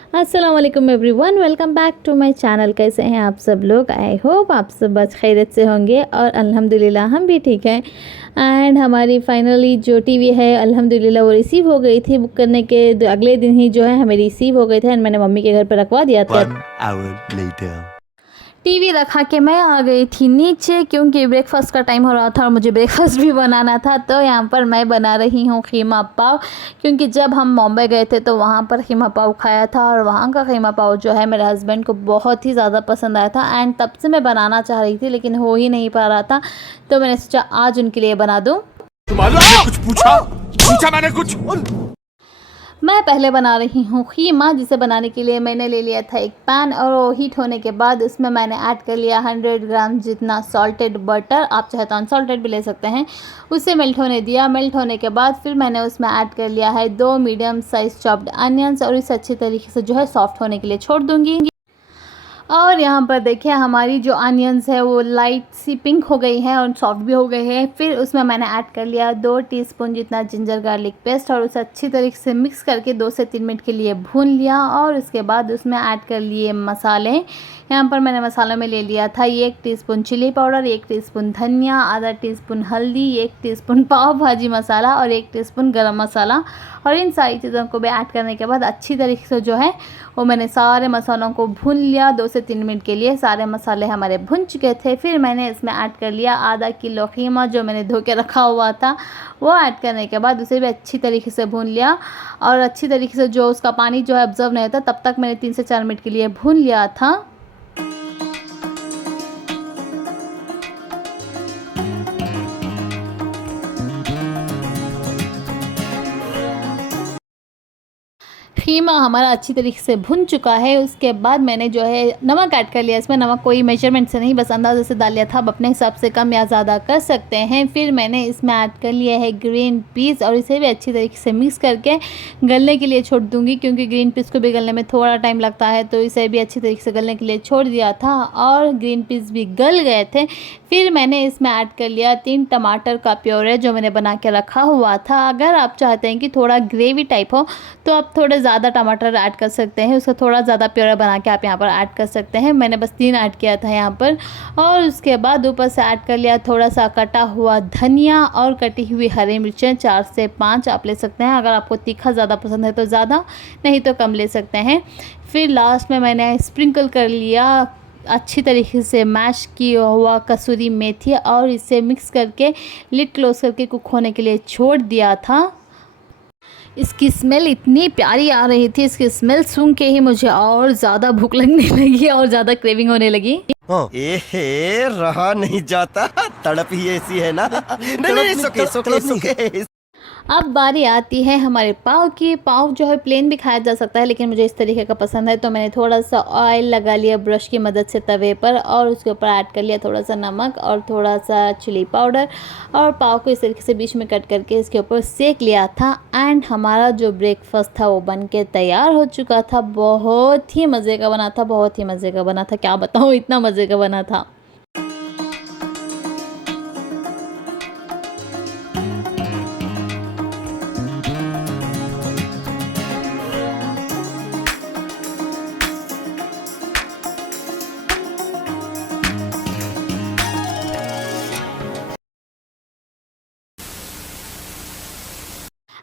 अस्सलाम वालेकुम everyone, welcome back to my channel. कैसे हैं आप सब लोग? आई होप आप सब बस खैरियत से होंगे और अल्हम्दुलिल्लाह हम भी ठीक हैं। एंड हमारी फाइनली जो टीवी है अल्हम्दुलिल्लाह वो रिसीव हो गई थी। बुक करने के अगले दिन ही जो है हमें रिसीव हो गए थे एंड मैंने मम्मी के घर पर रखवा दिया था। 1 hour later. टीवी रखा के मैं आ गई थी नीचे क्योंकि ब्रेकफास्ट का टाइम हो रहा था और मुझे ब्रेकफास्ट भी बनाना था। तो यहाँ पर मैं बना रही हूँ कीमा पाव, क्योंकि जब हम बॉम्बे गए थे तो वहाँ पर कीमा पाव खाया था और वहाँ का कीमा पाव जो है मेरे हस्बैंड को बहुत ही ज़्यादा पसंद आया था। एंड तब से मैं बनाना चाह रही थी लेकिन हो ही नहीं पा रहा था, तो मैंने सोचा आज उनके लिए बना दूँ। मैंने कुछ पूछा मैंने कुछ। मैं पहले बना रही हूँ कीमा, जिसे बनाने के लिए मैंने ले लिया था एक पैन और वो हीट होने के बाद उसमें मैंने ऐड कर लिया 100 ग्राम जितना सॉल्टेड बटर, आप चाहे तो अनसॉल्टेड भी ले सकते हैं। उसे मेल्ट होने दिया। मेल्ट होने के बाद फिर मैंने उसमें ऐड कर लिया है 2 मीडियम साइज़ चॉप्ड अनियंस और इसे अच्छी तरीके से जो है सॉफ्ट होने के लिए छोड़ दूँगी। और यहाँ पर देखिए हमारी जो अनियंस है वो लाइट सी पिंक हो गई है और सॉफ्ट भी हो गए हैं। फिर उसमें मैंने ऐड कर लिया 2 टीस्पून जितना जिंजर गार्लिक पेस्ट और उसे अच्छी तरीके से मिक्स करके 2 से 3 मिनट के लिए भून लिया। और उसके बाद उसमें ऐड कर लिए मसाले। यहाँ पर मैंने मसालों में ले लिया था 1 टीस्पून चिली पाउडर, 1 टीस्पून धनिया, आधा टीस्पून हल्दी, 1 टीस्पून पाव भाजी मसाला और 1 टीस्पून गरम मसाला। और इन सारी चीज़ों को भी ऐड करने के बाद अच्छी तरीके से जो है वो मैंने सारे मसालों को भून लिया 2 से 3 मिनट के लिए। सारे मसाले हमारे भुन चुके थे। फिर मैंने इसमें ऐड कर लिया आधा किलो कीमा जो मैंने धो के रखा हुआ था। वो ऐड करने के बाद उसे भी अच्छी तरीके से भून लिया और अच्छी तरीके से जो उसका पानी जो है ऑब्जर्व नहीं होता तब तक मैंने 3 से 4 मिनट के लिए भून लिया था। कीमा हमारा अच्छी तरीके से भुन चुका है। उसके बाद मैंने जो है नमक ऐड कर लिया। इसमें नमक कोई मेजरमेंट से नहीं, बस अंदाज़े से डाल लिया था। आप अपने हिसाब से कम या ज़्यादा कर सकते हैं। फिर मैंने इसमें ऐड कर लिया है ग्रीन पीस और इसे भी अच्छी तरीके से मिक्स करके गलने के लिए छोड़ दूँगी, क्योंकि ग्रीन पीस को भी गलने में थोड़ा टाइम लगता है। तो इसे भी अच्छी तरीके से गलने के लिए छोड़ दिया था और ग्रीन पीस भी गल गए थे। फिर मैंने इसमें ऐड कर लिया 3 टमाटर का प्योरे जो मैंने बना के रखा हुआ था। अगर आप चाहते हैं कि थोड़ा ग्रेवी टाइप हो तो आप थोड़े ज़्यादा टमाटर ऐड कर सकते हैं, उसका थोड़ा ज़्यादा प्योरा बना के आप यहाँ पर ऐड कर सकते हैं। मैंने बस 3 ऐड किया था यहाँ पर। और उसके बाद ऊपर से ऐड कर लिया थोड़ा सा कटा हुआ धनिया और कटी हुई हरी मिर्चें 4 से 5 आप ले सकते हैं। अगर आपको तीखा ज़्यादा पसंद है तो ज़्यादा, नहीं तो कम ले सकते हैं। फिर लास्ट में मैंने स्प्रिंकल कर लिया अच्छी तरीके से मैश किया हुआ कसूरी मेथी और इसे मिक्स करके लिड क्लोज करके कुक होने के लिए छोड़ दिया था। इसकी स्मेल इतनी प्यारी आ रही थी, इसकी स्मेल सूंघ के ही मुझे और ज़्यादा भूख लगने लगी और ज़्यादा क्रेविंग होने लगी। एहे रहा नहीं जाता, तड़प ही ऐसी है ना। नहीं, सोके। अब बारी आती है हमारे पाव की। पाव जो है प्लेन भी खाया जा सकता है लेकिन मुझे इस तरीके का पसंद है, तो मैंने थोड़ा सा ऑयल लगा लिया ब्रश की मदद से तवे पर और उसके ऊपर ऐड कर लिया थोड़ा सा नमक और थोड़ा सा चिली पाउडर और पाव को इस तरीके से बीच में कट करके इसके ऊपर सेक लिया था। एंड हमारा जो ब्रेकफास्ट था वो बन के तैयार हो चुका था। बहुत ही मज़े का बना था, बहुत ही मज़े का बना था, क्या बताऊँ, इतना मज़े का बना था।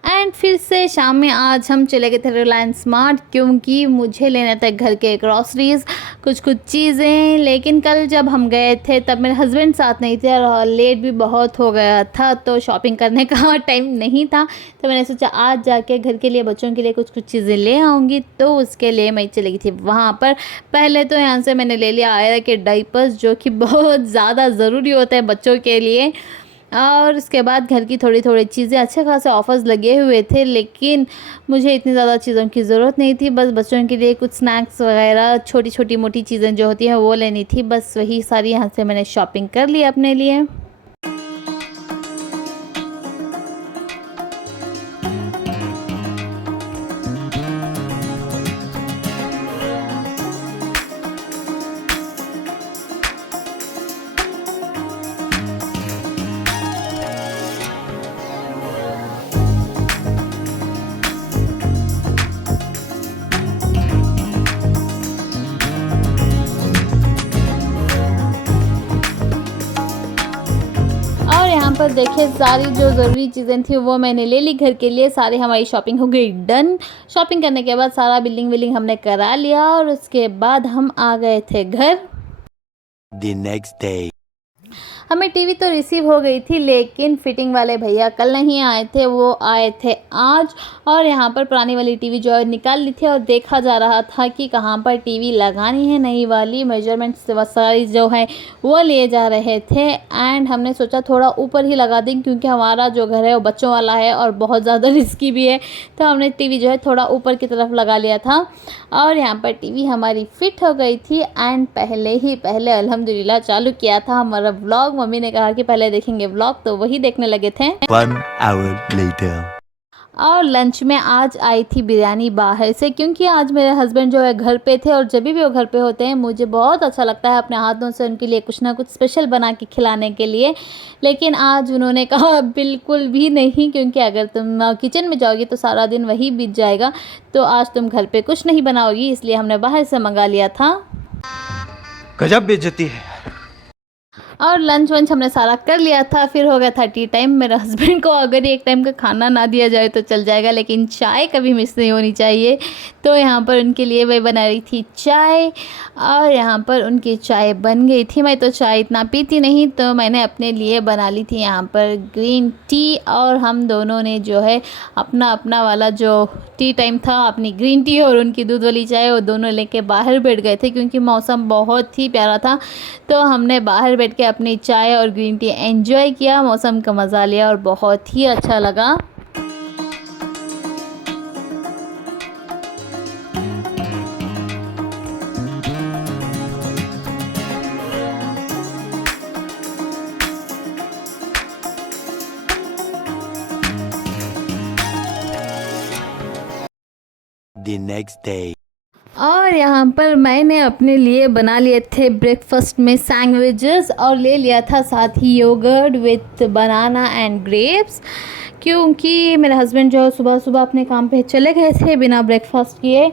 एंड फिर से शाम में आज हम चले गए थे रिलायंस स्मार्ट, क्योंकि मुझे लेना था घर के ग्रॉसरीज़ कुछ चीज़ें। लेकिन कल जब हम गए थे तब मेरे हस्बैंड साथ नहीं थे और लेट भी बहुत हो गया था, तो शॉपिंग करने का टाइम नहीं था। तो मैंने सोचा आज जाके घर के लिए बच्चों के लिए कुछ चीज़ें ले आऊँगी, तो उसके लिए मैं चली गई थी वहाँ पर। पहले तो यहाँ से मैंने ले लिया आयरा के डाइपर्स, जो कि बहुत ज़्यादा ज़रूरी होता है बच्चों के लिए। और उसके बाद घर की थोड़ी थोड़ी चीज़ें, अच्छे खासे ऑफ़र्स लगे हुए थे लेकिन मुझे इतनी ज़्यादा चीज़ों की ज़रूरत नहीं थी। बस बच्चों के लिए कुछ स्नैक्स वगैरह छोटी छोटी मोटी चीज़ें जो होती हैं वो लेनी थी। बस वही सारी यहाँ से मैंने शॉपिंग कर ली अपने लिए। पर देखिए सारी जो ज़रूरी चीज़ें थी वो मैंने ले ली घर के लिए। सारी हमारी शॉपिंग हो गई डन। शॉपिंग करने के बाद सारा बिलिंग विलिंग हमने करा लिया और उसके बाद हम आ गए थे घर। The next day. हमें टीवी तो रिसीव हो गई थी, लेकिन फिटिंग वाले भैया कल नहीं आए थे, वो आए थे आज। और यहाँ पर पुरानी वाली टीवी जो है निकाल ली थी और देखा जा रहा था कि कहाँ पर टीवी लगानी है। नई वाली मेजरमेंट्स साइज जो है वो लिए जा रहे थे। एंड हमने सोचा थोड़ा ऊपर ही लगा दें, क्योंकि हमारा जो घर है वो बच्चों वाला है और बहुत ज़्यादा रिस्की भी है। तो हमने टीवी जो है थोड़ा ऊपर की तरफ लगा लिया था और यहाँ पर टीवी हमारी फिट हो गई थी। एंड पहले अल्हम्दुलिल्लाह चालू किया था हमारा व्लॉग। मम्मी ने कहा कि पहले देखेंगे व्लॉग, तो वही देखने लगे थे। 1 hour later. और लंच में आज आई थी बिरयानी बाहर से, क्योंकि आज मेरे हस्बैंड जो है घर पे थे और जब भी वो घर पे होते हैं मुझे बहुत अच्छा लगता है अपने हाथों से उनके लिए कुछ ना कुछ स्पेशल बना के खिलाने के लिए। लेकिन आज उन्होंने कहा बिल्कुल भी नहीं, क्योंकि अगर तुम किचन में जाओगी तो सारा दिन वही बीत जाएगा, तो आज तुम घर पे कुछ नहीं बनाओगी, इसलिए हमने बाहर से मंगा लिया था। गजब बेइज्जती है। और लंच वंच हमने सारा कर लिया था। फिर हो गया था टी टाइम। मेरे हस्बैंड को अगर एक टाइम का खाना ना दिया जाए तो चल जाएगा, लेकिन चाय कभी मिस नहीं होनी चाहिए। तो यहाँ पर उनके लिए मैं बना रही थी चाय और यहाँ पर उनकी चाय बन गई थी। मैं तो चाय इतना पीती नहीं, तो मैंने अपने लिए बना ली थी यहाँ पर ग्रीन टी। और हम दोनों ने जो है अपना अपना वाला जो टी टाइम था, अपनी ग्रीन टी और उनकी दूध वाली चाय, वो दोनों लेके बाहर बैठ गए थे, क्योंकि मौसम बहुत ही प्यारा था। तो हमने बाहर बैठ के अपनी चाय और ग्रीन टी एंजॉय किया, मौसम का मज़ा लिया और बहुत ही अच्छा लगा। The next day. और यहाँ पर मैंने अपने लिए बना लिए थे ब्रेकफास्ट में सैंडविचेस और ले लिया था साथ ही yoghurt with banana and grapes, क्योंकि मेरे हस्बैंड जो है सुबह सुबह अपने काम पे चले गए थे बिना ब्रेकफास्ट किए।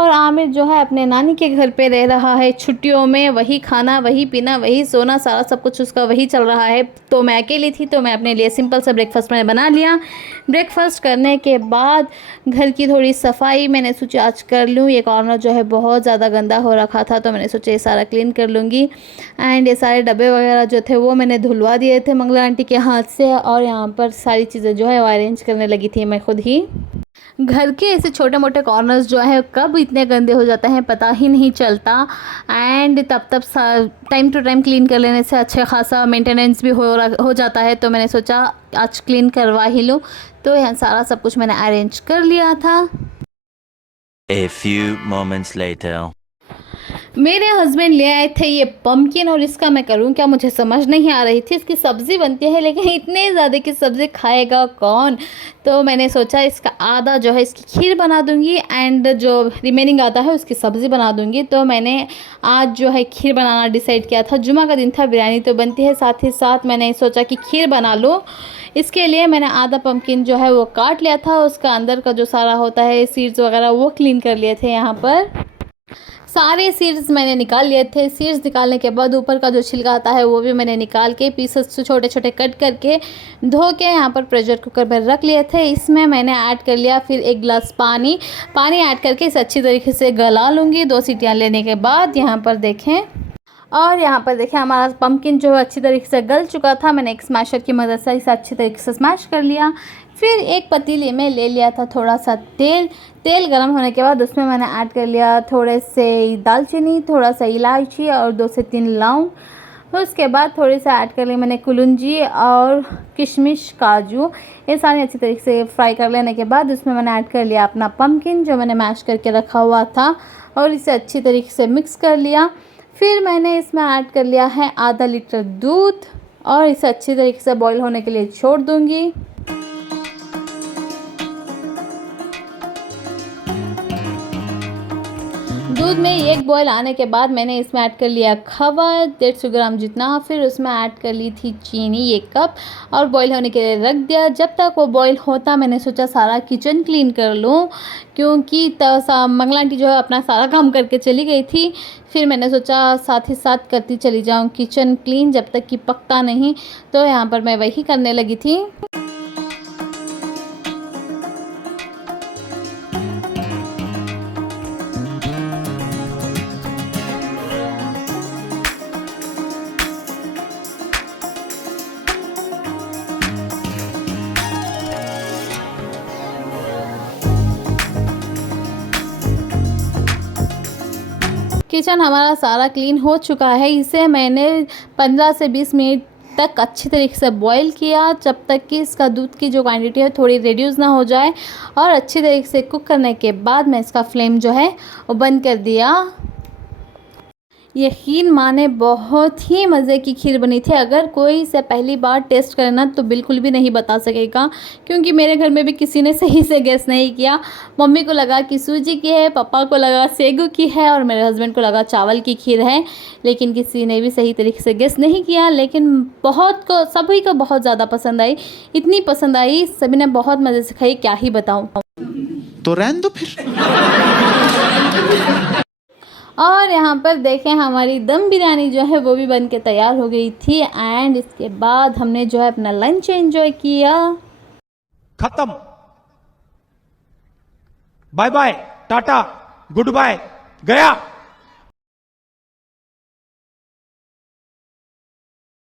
और आमिर जो है अपने नानी के घर पे रह रहा है छुट्टियों में, वही खाना वही पीना वही सोना, सारा सब कुछ उसका वही चल रहा है। तो मैं अकेली थी, तो मैं अपने लिए सिंपल सा ब्रेकफास्ट मैंने बना लिया। ब्रेकफास्ट करने के बाद घर की थोड़ी सफाई मैंने सोचा आज कर लूँ। ये कॉर्नर जो है बहुत ज़्यादा गंदा हो रखा था, तो मैंने सोचा ये सारा क्लीन कर लूँगी। एंड ये सारे डब्बे वगैरह जो थे वो मैंने धुलवा दिए थे मंगला आंटी के हाथ से। और यहाँ पर सारी चीज़ें जो है वो अरेंज करने लगी थी मैं खुद ही। घर के ऐसे छोटे मोटे कॉर्नर्स जो है कब इतने गंदे हो जाते हैं पता ही नहीं चलता। एंड तब टाइम टू टाइम क्लीन कर लेने से अच्छा खासा मेंटेनेंस भी हो जाता है। तो मैंने सोचा आज क्लीन करवा ही लूँ, तो यहाँ सारा सब कुछ मैंने अरेंज कर लिया था। A few moments later. मेरे हस्बैंड ले आए थे ये पम्पकिन, और इसका मैं करूँ क्या मुझे समझ नहीं आ रही थी। इसकी सब्ज़ी बनती है, लेकिन इतने ज़्यादा की सब्ज़ी खाएगा कौन। तो मैंने सोचा इसका आधा जो है इसकी खीर बना दूंगी एंड जो रिमेनिंग आधा है उसकी सब्ज़ी बना दूंगी। तो मैंने आज जो है खीर बनाना डिसाइड किया था। जुमा का दिन था, बिरयानी तो बनती है, साथ ही साथ मैंने सोचा कि खीर बना लूँ। इसके लिए मैंने आधा पम्पकिन जो है वो काट लिया था, उसका अंदर का जो सारा होता है सीड्स वगैरह वो क्लीन कर लिए थे। यहाँ पर सारे सीड्स मैंने निकाल लिए थे। सीड्स निकालने के बाद ऊपर का जो छिलका आता है वो भी मैंने निकाल के पीसेस छोटे छोटे कट करके धो के यहाँ पर प्रेशर कुकर में रख लिए थे। इसमें मैंने ऐड कर लिया फिर 1 गिलास पानी ऐड करके इसे अच्छी तरीके से गला लूँगी 2 सीटियाँ लेने के बाद। यहाँ पर देखें, और यहाँ पर देखें हमारा पम्पकिन जो अच्छी तरीके से गल चुका था। मैंने एक स्मैशर की मदद से इसे अच्छी तरीके से स्मैश कर लिया। फिर एक पतीले में ले लिया था थोड़ा सा तेल गर्म होने के बाद उसमें मैंने ऐड कर लिया थोड़े से दालचीनी, थोड़ा सा इलायची और 2 से 3 लौंग। उसके बाद थोड़ी सा ऐड कर ली मैंने कुलुंजी और किशमिश, काजू। ये सारी अच्छी तरीके से फ्राई कर लेने के बाद उसमें मैंने ऐड कर लिया अपना पम्पकिन जो मैंने मैश करके रखा हुआ था और इसे अच्छी तरीके से मिक्स कर लिया। फिर मैंने इसमें ऐड कर लिया है आधा लीटर दूध और इसे अच्छी तरीके से बॉईल होने के लिए छोड़ दूँगी। दूध में एक बॉयल आने के बाद मैंने इसमें ऐड कर लिया खवा 150 ग्राम जितना, फिर उसमें ऐड कर ली थी चीनी 1 कप और बॉईल होने के लिए रख दिया। जब तक वो बॉईल होता मैंने सोचा सारा किचन क्लीन कर लूँ, क्योंकि मंगला आंटी जो है अपना सारा काम करके चली गई थी। फिर मैंने सोचा साथ ही साथ करती चली जाऊँ किचन क्लीन जब तक कि पकता नहीं, तो यहाँ पर मैं वही करने लगी थी। किचन हमारा सारा क्लीन हो चुका है। इसे मैंने 15 से 20 मिनट तक अच्छी तरीके से बॉईल किया, जब तक कि इसका दूध की जो क्वांटिटी है थोड़ी रिड्यूस ना हो जाए। और अच्छी तरीके से कुक करने के बाद मैं इसका फ्लेम जो है वो बंद कर दिया। यकीन माने बहुत ही मज़े की खीर बनी थी। अगर कोई इसे पहली बार टेस्ट करना तो बिल्कुल भी नहीं बता सकेगा, क्योंकि मेरे घर में भी किसी ने सही से गेस नहीं किया। मम्मी को लगा कि सूजी की है, पापा को लगा सेगू की है और मेरे हस्बैंड को लगा चावल की खीर है, लेकिन किसी ने भी सही तरीके से गेस नहीं किया। लेकिन सभी को बहुत ज़्यादा पसंद आई, इतनी पसंद आई सभी ने बहुत मज़े से खाई, क्या ही बताऊँ। तो रहने दो फिर। और यहाँ पर देखें हमारी दम बिरयानी जो है वो भी बन के तैयार हो गई थी। एंड इसके बाद हमने जो है अपना लंच एंजॉय किया। खत्म, bye bye, ta-ta, goodbye, गया।